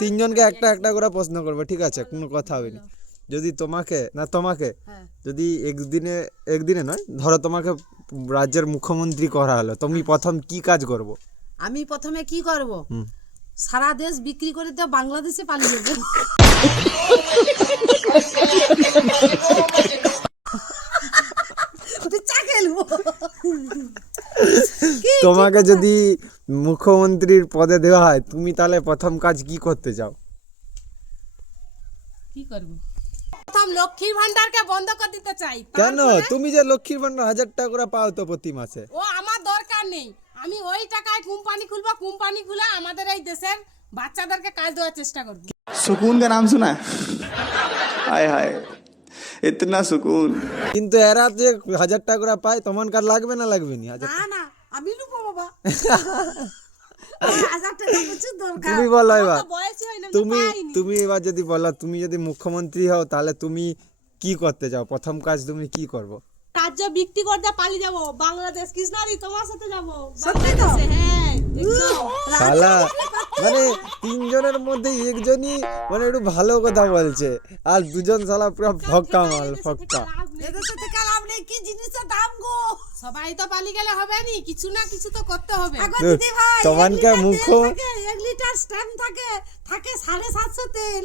তিনজনকে একটা একটা করে প্রশ্ন করবে, ঠিক আছে? কোনো কথা হবে না। যদি তোমাকে যদি একদিনে নয়, ধরো তোমাকে রাজ্যের মুখ্যমন্ত্রী করা হলো, তুমি প্রথম কি কাজ করবো? আমি প্রথমে কি করব? সারা দেশ বিক্রি করে তো বাংলাদেশে পালিয়ে যাব। চা খেলবো। তোমাকে যদি মুখ্যমন্ত্রীর পদে দেওয়া হয়, তুমি তাহলে প্রথম কাজ কি করতে চাও? কি করব? প্রথম লক্ষ্মীর ভান্ডারকে বন্ধ করে দিতে চাই। কেন? তুমি যে লক্ষ্মীর ভান্ডার 1000 টাকা করে পাও তো প্রতি মাসে। ও আমার দরকার নেই। আমি ওই টাকায় কোম্পানি খুলবো, কোম্পানি খুলে আমাদের এই দেশের বাচ্চাদেরকে কাজ দেওয়ার চেষ্টা করব। सुकून का नाम सुना है? हाय हाय इतना सुकून। কিন্তু এরা যে 1000 টাকা করে পায়, তোমার কার লাগবে না লাগবে না? না না, আমি লুবো বাবা। 1000 টাকা প্রচুর দরকার। তুমি বলো এবার। আমার তো বয়সই হয় না, তুমি পাইনি। তুমি এবার যদি বলো, তুমি যদি মুখ্যমন্ত্রী হও, তাহলে তুমি কি করতে চাও? প্রথম কাজ তুমি কি করবো? রাজ্য বিক্রি করতে পালিয়ে যাব বাংলাদেশ। কৃষ্ণারি তোমার সাথে যাব বাংলাদেশে। হ্যাঁ একদম। শালা, মানে তিনজনের মধ্যে একজনই মানে একটু ভালো কথা বলছে, আর দুজন শালা পুরো ফক্কা মাল, ফক্কা। এদের সাথে কালাম নেই, কি জিনিসের দাম গো। সবাই তো পালিয়ে গেলে হবে নি, কিছু না কিছু তো করতে হবে। দিদি ভাই, তোমাকে মুখ্য 1 লিটার স্ট্যান্ড থাকে 750 তেল।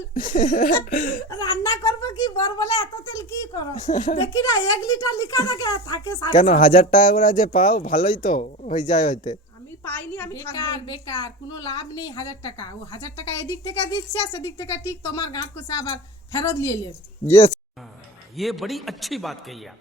রান্না করব কি বর বলে এত তেল কি করো? দেখি না 1 লিটার লিখা থাকে কেন 1000 টাকা করে যে পাও, ভালোই তো হয়ে যায় হইতে। আমি পাইনি, আমি বেকার কোনো লাভ নেই। 1000 টাকা, ও 1000 টাকা এদিক থেকে দিচ্ছে, সেদিক থেকে ঠিক তোমার গাঁট কোসা আবার ফেরত নিয়ে নেবে। ইয়েস। ये बड़ी अच्छी बात कही आप।